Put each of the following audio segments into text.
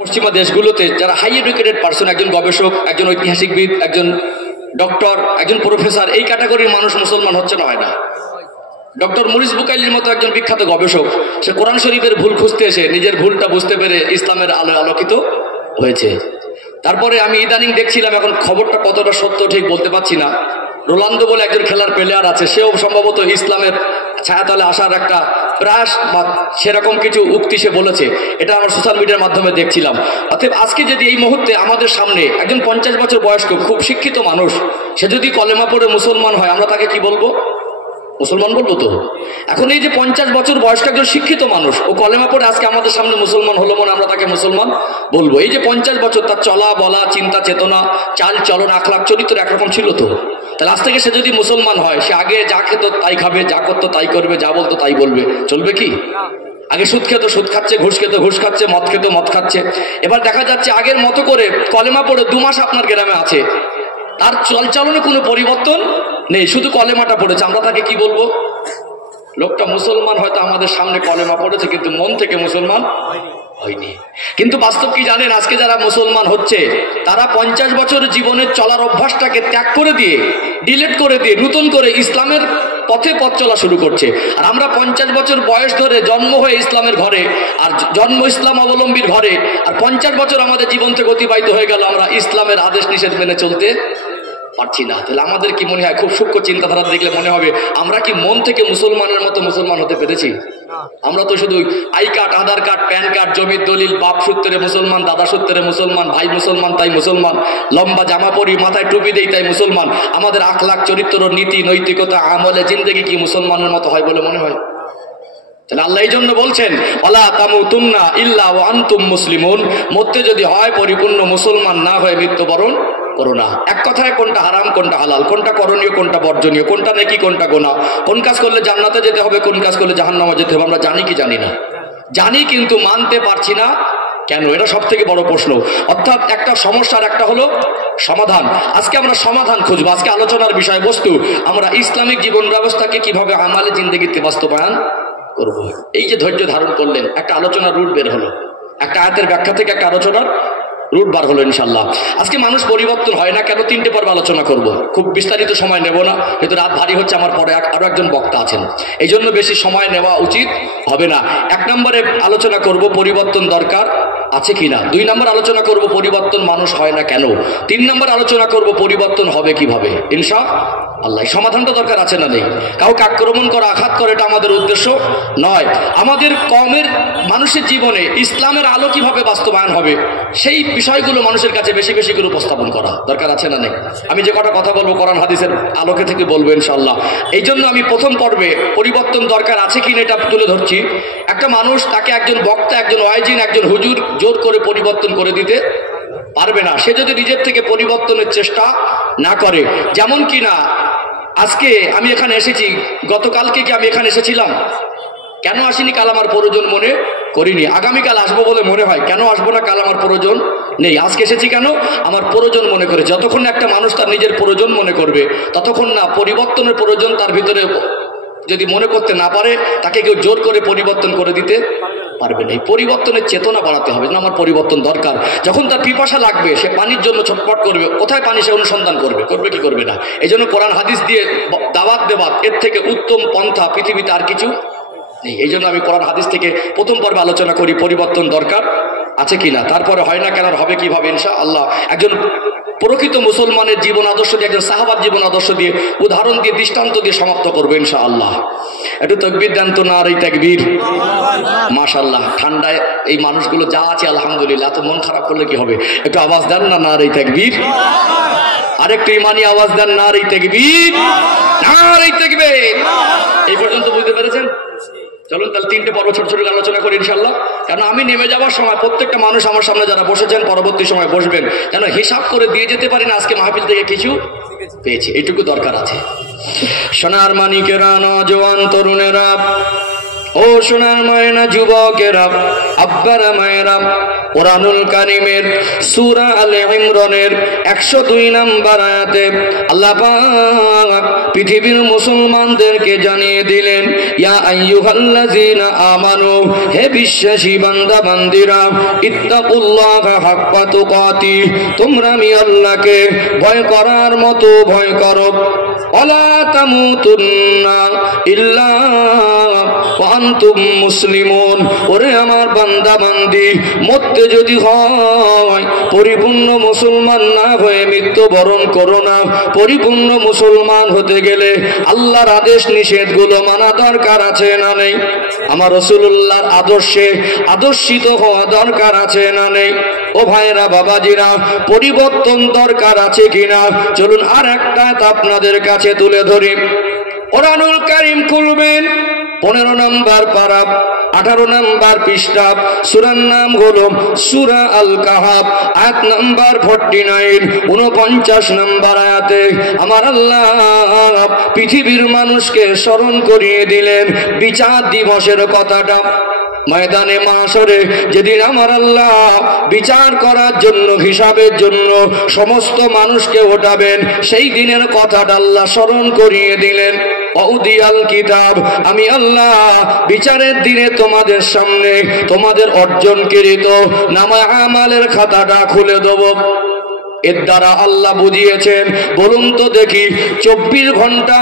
পশ্চিমা দেশগুলোতে যারা হাই এডুকেটেড পার্সন, একজন গবেষক, একজন ঐতিহাসিকবিদ, একজন ডক্টর, একজন প্রফেসর, এই ক্যাটাগরির মানুষ মুসলমান হচ্ছে না, হয় না। ডক্টর মরিস বুকাইলির মতো একজন বিখ্যাত গবেষক, সে কোরআন শরীফের ভুল খুঁজতে এসে নিজের ভুলটা বুঝতে পেরে ইসলামের আলোয় আলোকিত হয়েছে। তারপরে আমি ইদানিং দেখছিলাম, এখন খবরটা কতটা সত্য ঠিক বলতে পারছি না, রোনালদো বলে একজন খেলার প্লেয়ার আছে, সেও সম্ভবত ইসলামের ছায়াতলে আসার একটা প্রয়াস বা সেরকম কিছু উক্তি সে বলেছে। এটা আমার সোশ্যাল মিডিয়ার মাধ্যমে দেখছিলাম। অতএব আজকে যদি এই মুহূর্তে আমাদের সামনে একজন 50 বছর বয়স্ক খুব শিক্ষিত মানুষ, সে যদি কলেমা পড়ে মুসলমান হয়, আমরা তাকে কি বলবো? মুসলমান বলবো তো। এখন এই যে 50 বছর বয়স্ক একজন শিক্ষিত মানুষ, ও কলেমা পড়ে আজকে আমাদের সামনে মুসলমান হলো মনে, আমরা তাকে মুসলমান বলবো। এই যে 50 বছর তার চলা বলা, চিন্তা চেতনা, চাল চলন, আখলাক, চরিত্র একরকম ছিল তো, তাহলে আজ থেকে সে যদি মুসলমান হয়, সে আগে যা খেত তাই খাবে, যা করতো তাই করবে, যা বলতো তাই বলবে, চলবে কি? আগে সুদ খেত সুদ খাচ্ছে, ঘুষ খেত ঘুষ খাচ্ছে, মদ খেত মদ খাচ্ছে। এবার দেখা যাচ্ছে আগের মতো করে কলেমা পড়ে 2 মাস আপনার গ্রামে আছে, তার চলচলনে কোনো পরিবর্তন নেই, শুধু কলেমাটা পড়েছে, আমরা তাকে কি বলবো? লোকটা মুসলমান হয়তো আমাদের সামনে কলেমা পড়েছে, কিন্তু মন থেকে মুসলমান হয়নি। কিন্তু বাস্তব কি জানেন? আজকে যারা মুসলমান হচ্ছে তারা 50 বছর জীবনের চলার অভ্যাসটাকে ত্যাগ করে দিয়ে, ডিলিট করে দিয়ে, নতুন করে ইসলামের পথে পথ চলা শুরু করছে। আর আমরা 50 বছর বয়স ধরে জন্ম হয়ে ইসলামের ঘরে, আর জন্ম ইসলাম অবলম্বীর ঘরে, আর 50 বছর আমাদের জীবন থেকে অতিবাহিত হয়ে গেল, আমরা ইসলামের আদেশ নিষেধ মেনে চলতে পারছি না। তাহলে আমাদের কি মনে হয়, খুব সূক্ষ্ম চিন্তাধারা দেখলে মনে হবে আমরা কি মন থেকে মুসলমানের মতো মুসলমান হতে পেরেছি? আমরা তো শুধু I card, Aadhaar card, pan card, জমির দলিল, বাপ সূত্রে মুসলমান, দাদা সূত্রে মুসলমান, ভাই মুসলমান তাই মুসলমান, লম্বা জামা পরি, মাথায় টুপি দেই তাই মুসলমান। আমাদের আখলাক, চরিত্র, নীতি, নৈতিকতা, আমলে, জিন্দেগি কি মুসলমানের মতো হয় বলে মনে হয়? তাহলে আল্লাহ এই জন্য বলছেন, ওয়ালা তামুতুন্না ইল্লা ওয়া আনতুম মুসলিমুন, মরতে যদি হয় পরিপূর্ণ মুসলমান না হয়ে মৃত্যুবরণ করো না। এক কথায় কোনটা হারাম কোনটা হালাল, কোনটা করণীয় কোনটা বর্জনীয়, কোনটা নেকি কোনটা গুনাহ, কোন কাজ করলে জান্নাতে যেতে হবে, কোন কাজ করলে জাহান্নামে যেতে হবে, আমরা জানি কি জানি না? জানি, কিন্তু মানতে পারছি না কেন? এটা সব থেকে বড় প্রশ্ন। অর্থাৎ একটা সমস্যার একটা হলো সমাধান। আজকে আমরা সমাধান খুঁজবো। আজকে আলোচনার বিষয়বস্তু, আমরা ইসলামিক জীবন ব্যবস্থাকে কিভাবে আমালে জিন্দেগিতে বাস্তবায়ন করবো। এই যে ধৈর্য ধারণ করলেন, একটা আলোচনার রুট বের হলো, একটা আয়াতের ব্যাখ্যা থেকে একটা আলোচনার রুট বার হলো ইনশাল্লাহ। আজকে মানুষ পরিবর্তন হয় না কেন, 3টে পর্ব আলোচনা করব। খুব বিস্তারিত সময় নেব না, কিন্তু রাত ভারী হচ্ছে, আমার পরে আরো একজন বক্তা আছেন, এই জন্য বেশি সময় নেওয়া উচিত হবে না। 1 নম্বরে আলোচনা করব পরিবর্তন দরকার আছে কিনা। 2 নম্বর আলোচনা করব পরিবর্তন মানুষ হয় না কেন। 3 নম্বর আলোচনা করব পরিবর্তন হবে কিভাবে ইনশাআল্লাহ। সমাধানটা দরকার আছে না নেই? কাউকে আক্রমণ করা, আঘাত করা এটা আমাদের উদ্দেশ্য নয়। আমাদের কওমের মানুষের জীবনে ইসলামের আলো কিভাবে বাস্তবায়ন হবে, সেই বিষয়গুলো মানুষের কাছে বেশি বেশি করে উপস্থাপন করা দরকার আছে না নেই? আমি যে কটা কথা বলবো কোরআন হাদিসের আলোকে থেকে বলবো ইনশাআল্লাহ। এই জন্য আমি প্রথম পর্বে পরিবর্তন দরকার আছে কিনা এটা তুলে ধরছি। একটা মানুষ, তাকে একজন বক্তা, একজন ওয়াইজিন, একজন হুজুর জোর করে পরিবর্তন করে দিতে পারবে না, সে যদি নিজের থেকে পরিবর্তনের চেষ্টা না করে। যেমন কিনা আজকে আমি এখানে এসেছি, গতকালকে কি আমি এখানে এসেছিলাম? কেন আসিনি? কাল আমার প্রয়োজন মনে করিনি। আগামীকাল আসবো বলে মনে হয়, কেন আসবো না? কাল আমার প্রয়োজন নেই। আজকে এসেছি কেন? আমার প্রয়োজন মনে করে। যতক্ষণ না একটা মানুষ তার নিজের প্রয়োজন মনে করবে, ততক্ষণ না পরিবর্তনের প্রয়োজন তার ভিতরে যদি মনে করতে না পারে, তাকে কেউ জোর করে পরিবর্তন করে দিতে পারবে না। এই পরিবর্তনের চেতনা বাড়াতে হবে, না আমার পরিবর্তন দরকার। যখন তার পিপাসা লাগবে, সে পানির জন্য ছটফট করবে, কোথায় পানি সে অনুসন্ধান করবে, করবে কি করবে না? এই জন্য কোরআন হাদিস দিয়ে দাওয়াত দেওয়া, এর থেকে উত্তম পন্থা পৃথিবীতে আর কিছু নেই। এই জন্য আমি কোরআন হাদিস থেকে প্রথম পর্বে আলোচনা করি পরিবর্তন দরকার আছে কিনা, তারপরে হয় না কেন, হবে কিভাবে ইনশাআল্লাহ। একজন প্রকৃত মুসলমানের জীবন আদর্শ দিয়ে, একজন সাহাবার জীবন আদর্শ দিয়ে, উদাহরণ দিয়ে, দৃষ্টান্ত দিয়ে সমাপ্ত করবো ইনশাআল্লাহ। একটু তাকবীর দেন তো, না আর এই তাকবীর। মাশাআল্লাহ, ঠান্ডায় এই মানুষগুলো যা আছে আলহামদুলিল্লাহ, এত মন খারাপ করলে কি হবে? একটু আওয়াজ দেন না, না আর এই তাকবীর। আরেকটু ইমানি আওয়াজ দেন, না আর এই তাকবীর, না আর এই তাকবীর। এই পর্যন্ত বুঝতে পেরেছেন? চলুন তাহলে 3টে পর্ব ছোট ছোট আলোচনা করি ইনশাআল্লাহ। কারণ আমি নেমে যাওয়ার সময় প্রত্যেকটা মানুষ আমার সামনে যারা বসেছেন, পরবর্তী সময় বসবেন, যেন হিসাব করে দিয়ে যেতে পারি না আজকে মাহফিল থেকে কিছু পেয়েছি, এইটুকু দরকার আছে। সোনার মানিকেরা, নওজোয়ান তরুণেরা, ও সোনার ময়না যুবকেরা, আব্বারা মায়েরা, কোরআনুল কারীমের সূরা আলে ইমরানের 102 নম্বর আয়াতে আল্লাহ পাক পৃথিবীর মুসলমানদেরকে জানিয়ে দিলেন, ইয়া আইয়ুহাল্লাযীনা আমানু, হে বিশ্বাসী বান্দা বান্দিরা, ইত্তাকুল্লাহা হাক্কা তুকাতি, তোমরা আমি আল্লাহকে ভয় করার মতো ভয় করো। ওয়ালা তামুতুন্না ইল্লা ওয়া আনতুম মুসলিমুন, ওরে আমার বান্দা বান্দি, মরতে যদি হয় পরিপূর্ণ মুসলমান না হয়ে মৃত্যুবরণ করো না। পরিপূর্ণ মুসলমান হতে গেলে আল্লাহর আদেশ নিষেধগুলো মানা দরকার আছে না নেই? আমার রাসূলুল্লাহর আদর্শে আদর্শিত হওয়া দরকার আছে না নেই? ও ভাইরা বাবাজিরা, পরিবর্তন দরকার আছে কিনা? চলুন আর একটা আপনাদের কাছে তুলে ধরি। কোরআনুল কারীম খুলবেন, 15 নম্বর পারা, 18 নম্বর পৃষ্ঠা, সূরার নাম হলো সূরা আল কাহাফ, আয়াত নাম্বার 49, 49 নম্বর আয়াতে আমার আল্লাহ পৃথিবীর মানুষকে স্মরণ করিয়ে দিলেন বিচার দিবসের কথাটা। ময়দানে মাশরে যেদিন আমার আল্লাহ বিচার করার জন্য, হিসাবের জন্য সমস্ত মানুষকে ওঠাবেন, সেই দিনের কথাটা আল্লাহ স্মরণ করিয়ে দিলেন। ওদিয়াল কিতাব, আমি আল্লাহ বিচারের দিনে তোমাদের সামনে তোমাদের অর্জনকৃত নামা আমালের খাতাটা খুলে দেব। এর দ্বারা আল্লাহ বুঝিয়েছেন, বলুন তো দেখি 24 ঘন্টা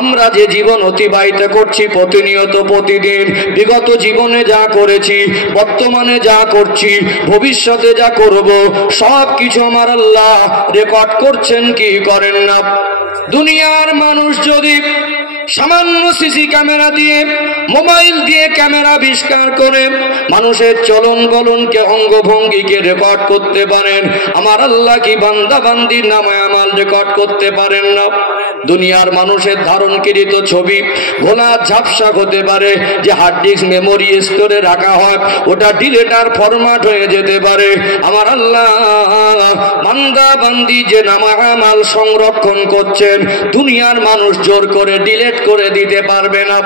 আমরা যে জীবন অতিবাহিত করছি প্রতিনিয়ত প্রতিদিন, বিগত জীবনে যা করেছি, বর্তমানে যা করছি, ভবিষ্যতে যা করব, সব কিছু আমার আল্লাহ রেকর্ড করছেন কি করেন না? দুনিয়ার মানুষ যদি সামান্য সিসি ক্যামেরা দিয়ে, মোবাইল দিয়ে ক্যামেরা আবিষ্কার করে মানুষের চলন বলনকে, অঙ্গভঙ্গিকে রেকর্ড করতে পারেন, আমার আল্লাহ কি বান্দা বান্দির নামায় আমাল রেকর্ড করতে পারেন না? দুনিয়ার মানুষের ধারণকৃত ছবি ভোলা ঝাপসা হতে পারে, যে হার্ড ডিস্ক মেমোরি স্টোরে রাখা হয়, ওটা ডিলেটার ফরম্যাট হয়ে যেতে পারে। আমার আল্লাহ বান্দা বান্দি যে নামায় আমাল সংরক্ষণ করছেন, দুনিয়ার মানুষ জোর করে ডিলেট করে দিতে পারবে না।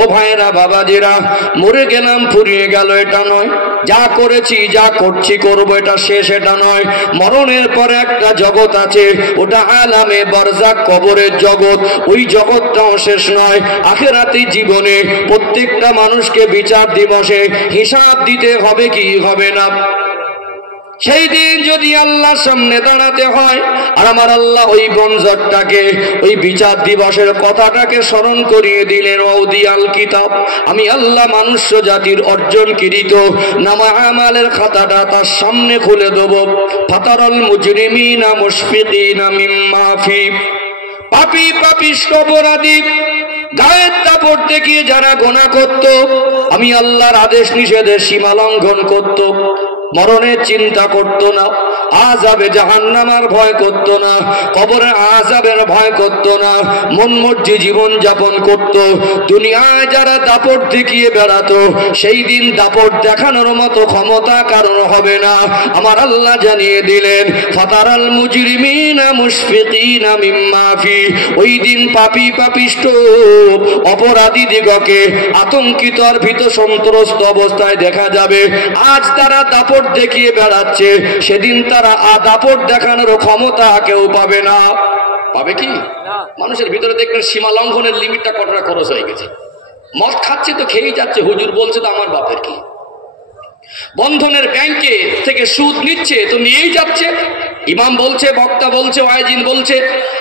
ও ভাইরা বাবাজিরা, মরে গেলাম ফুরিয়ে গেল এটা নয়, যা করেছি যা করছি করবো এটা শেষ এটা নয়। মরণের পরে একটা জগৎ আছে, ওটা আলামে বারজাক, কবরের জগৎ। ওই জগৎটাও শেষ নয়। আখিরাতি জীবনে প্রত্যেকটা মানুষকে বিচার দিবসে হিসাব দিতে হবে কি হবে না? সেই দিন যদি আল্লাহর সামনে দাঁড়াতে হয়, আর আমার আল্লাহ ওই বনজরটাকে, ওই বিচার দিবসের কথাটাকে স্মরণ করিয়ে দিলেন, ওদিয়াল কিতাব, আমি আল্লাহ মানুষ্য জাতির অর্জনকৃত নামা আমালের খাতাটা তার সামনে খুলে দেব। ফাতারাল মুজরিমিনা মুশফিকিনা মিম্মা ফি, পাপী পাপিষ্ঠ অপরাধী গায়ের দাপট দেখিয়ে যারা গুনাহ করত, আমি আল্লাহর আদেশ নিষেধের সীমা লঙ্ঘন করত, মরণের চিন্তা করত না, আযাবে জাহান্নামের ভয় করত না, কবরের আযাবের ভয় করত না, মন মর্জি জীবন যাপন করত, দুনিয়ায় যারা দাপট দেখিয়ে বেড়াতো, সেই দিন দাপট দেখানোর মতো ক্ষমতা কারণ হবে না। আমার আল্লাহ জানিয়ে দিলেন, ফাতারাল মুজরিমিনা মুশফিকিনা মিম্মা ফি, ওই দিন পাপী পাপিষ্ঠ অপরাধী দিগকে আতঙ্কিত আর ভীত সন্ত্রস্ত অবস্থায় দেখা যাবে। আজ তারা দাপট দেখিয়ে বেড়াচ্ছে, সেদিন তারা দাপট দেখানোর ক্ষমতা কেউ পাবে না। পাবে কি? মানুষের ভিতরে দেখবেন সীমা লঙ্ঘনের লিমিটটা কতটা খরচ হয়ে গেছে। মদ খাচ্ছে তো খেয়েই যাচ্ছে, হুজুর বলছে তো আমার বাপের কি? বন্ধনের ব্যাংকে থেকে সুদ নিচ্ছে তো নিয়েই যাচ্ছে, ইমাম বলছে, বক্তা বলছে, ওয়াইজিন বলছে,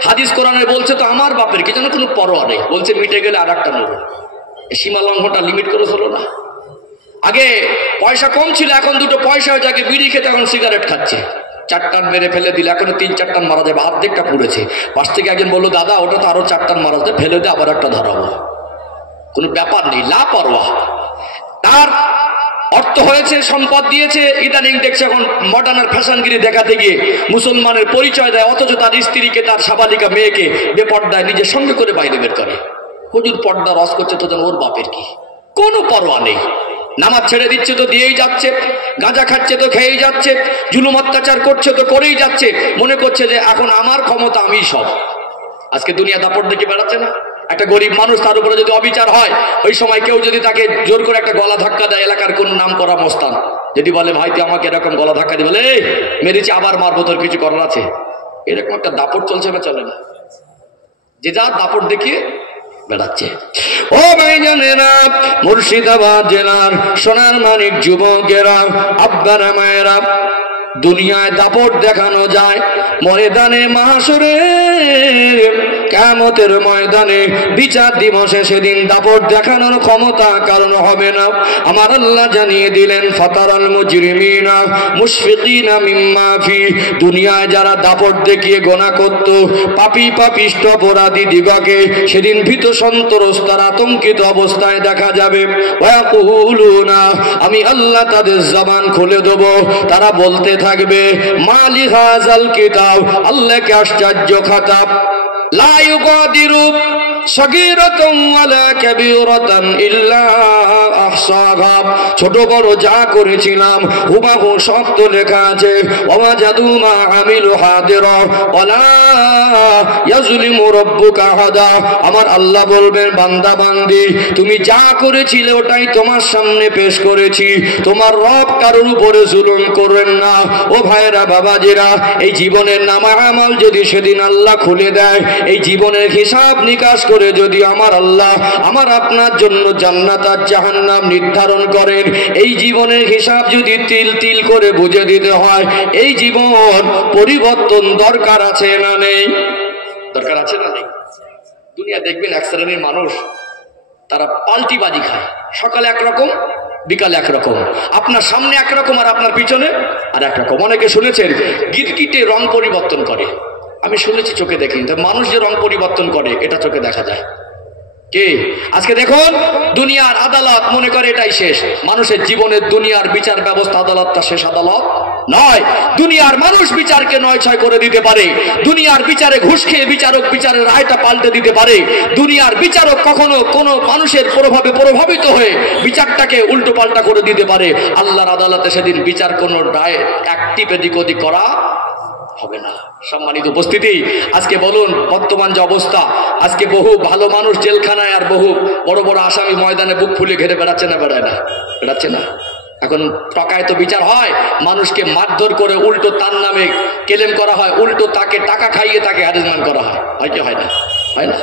হাদিস কোরআনে বলছে তো আমার বাপের কি? যেন কোনো পরোয়া নেই, বলছে মিটে গেলে আর একটা নেব। সীমা লঙ্ঘনটা লিমিট করে হলো না? আগে পয়সা কম ছিল, এখন দুটো পয়সা হয়ে যাকে বিড়ি খেতে এখন সিগারেট খাচ্ছে, 4 টান মেরে ফেলে দিলে এখন 3-4 টান মারা যাবে, অর্ধেকটা পুড়েছে। পাশ থেকে একজন বললো, দাদা ওটা তো আরো 4 টান মারা যাবে, ফেলে দিয়ে আবার একটা ধরাবো। কোনো ব্যাপার নেই, লাপরোয়া। তার অর্থ হয়েছে, সম্পদ দিয়েছে, ইদানিং দেখছে এখন মডার্ন আর ফ্যাশনগিরি দেখাতে গিয়ে মুসলমানের পরিচয় দেয়, অথচ তার স্ত্রীকে, তার সাবালিকা মেয়েকে বেপর্দায় নিজের সঙ্গে করে বাইরে বের করে। হুজুর পর্দা রস করছে তো ওর বাপের কি? কোনো পরোয়া নেই। নামাজ ছেড়ে দিচ্ছে তো দিয়েই যাচ্ছে, গাঁজা খাচ্ছে তো খেয়েই যাচ্ছে, জুলুম অত্যাচার করছে তো করেই যাচ্ছে, মনে করছে যে এখন আমার ক্ষমতা, আমি সব। আজকে দুনিয়া দাপট দেখে বেড়াচ্ছে না? একটা গরিব মানুষ, তার উপরে যদি অবিচার হয়, ওই সময় কেউ যদি তাকে জোর করে একটা গলা ধাক্কা দেয়, এলাকার কোন নাম করা মস্তান যদি বলে ভাই তুই আমাকে এরকম গলা ধাক্কা দিয়ে বলে এই মেরেছি আবার মারবো, তোর কিছু করার আছে, এরকম একটা দাপট চলছে না চলে না? যে যা দাপট দেখিয়ে বেড়াচ্ছে। ও ভাইজানেরা, মুর্শিদাবাদ জেলার সোনার মানিক যুবকেরা, আব্বারা মায়েরা, দুনিয়ায় দাপট দেখানো যায়, ময়দানে মাহশরে কিয়ামতের ময়দানে বিচার দিবসে সেদিন দাপট দেখানোর ক্ষমতা কারণ হবে না। আমার আল্লাহ জানিয়ে দিলেন ফাতারাল মুজরিমিনা মুশফিকিনা মিম্মা ফি, দুনিয়ায় যারা দাপট দেখিয়ে গোনা করত, পাপী পাপিষ্ঠ অপরাধী দিগকে সেদিন ভীত সন্ত্রস্ত আতঙ্কিত অবস্থায় দেখা যাবে। ওয়াকুলুনা, আমি আল্লাহ তাদের জবান খুলে দেব, তারা বলতে থাকবে মালি হাযাল কিতাব, আল্লাহকে আশ্চর্য খাতাব, লা ইউগাদিরু সগীরাতান ওয়ালা কাবীরাতান ইল্লা আহসাহা, ছোট বড় যা করেছিলাম হুবহু সব তো লেখা আছে। ওয়াজাদু মা আমিলু হাদিরা ওয়ালা ইয়াজলিমু রাব্বুকা আহাদা, আমার আল্লাহ বলবেন বান্দা বান্দি তুমি যা করেছিলে ওটাই তোমার সামনে পেশ করেছি, তোমার রব কারোর উপরে জুলুম করবেন না। ও ভাইরা বাবাজিরা, এই জীবনের নামা আমল যদি সেদিন আল্লাহ খুলে দেয়, এই জীবনের হিসাব নিকাশ করে যদি আমার আল্লাহ আমার আপনার জন্য জান্নাত আর জাহান্নাম নির্ধারণ করেন, এই জীবনের হিসাব যদি তিল তিল করে বুঝে দিতে হয়, এই জীবন পরিবর্তন দরকার আছে না নেই? দরকার আছে না নেই? দুনিয়া দেখবেন এক শ্রেণীর মানুষ, তারা পাল্টিবাজি খায়, সকালে একরকম বিকালে একরকম, আপনার সামনে একরকম আর আপনার পিছনে আর একরকম। অনেকে শুনেছেন গিটগিটে রং পরিবর্তন করে, আমি শুনেছি, চোখে দেখিনি। মানুষ যে রং পরিবর্তন করে এটা চোখে দেখা যায়। কে? আজকে দেখুন দুনিয়ার আদালত মনে করে এটাই শেষ। মানুষের জীবনের দুনিয়ার বিচার ব্যবস্থা আদালতটা শেষ আদালত নয়। দুনিয়ার মানুষ বিচারকে নয় ছয় করে দিতে পারে, দুনিয়ার বিচারে ঘুষ খেয়ে বিচারক বিচারের রায়টা পাল্টে দিতে পারে, দুনিয়ার বিচারক কখনো কোনো মানুষের প্রভাবে প্রভাবিত হয়ে বিচারটাকে উল্টো পাল্টা করে দিতে পারে। আল্লাহর আদালতে সেদিন বিচার কোনো রায় এক টিপ এদিক ওদিক করা হবে না। সম্মানিত উপস্থিতি, আজকে বলুন বর্তমান যে অবস্থা, আজকে বহু ভালো মানুষ জেলখানায় আর বহু বড় বড় আসামি ময়দানে বুক ফুলে ঘেরে বেড়াচ্ছে না? বেড়ায় না? বেড়াচ্ছে না? এখন টাকায় তো বিচার হয়, মানুষকে মারধর করে উল্টো তার নামে কেলেম করা হয়, উল্টো তাকে টাকা খাইয়ে তাকে হ্যারাসমেন্ট করা হয়। হয় কি হয় না? হয় না?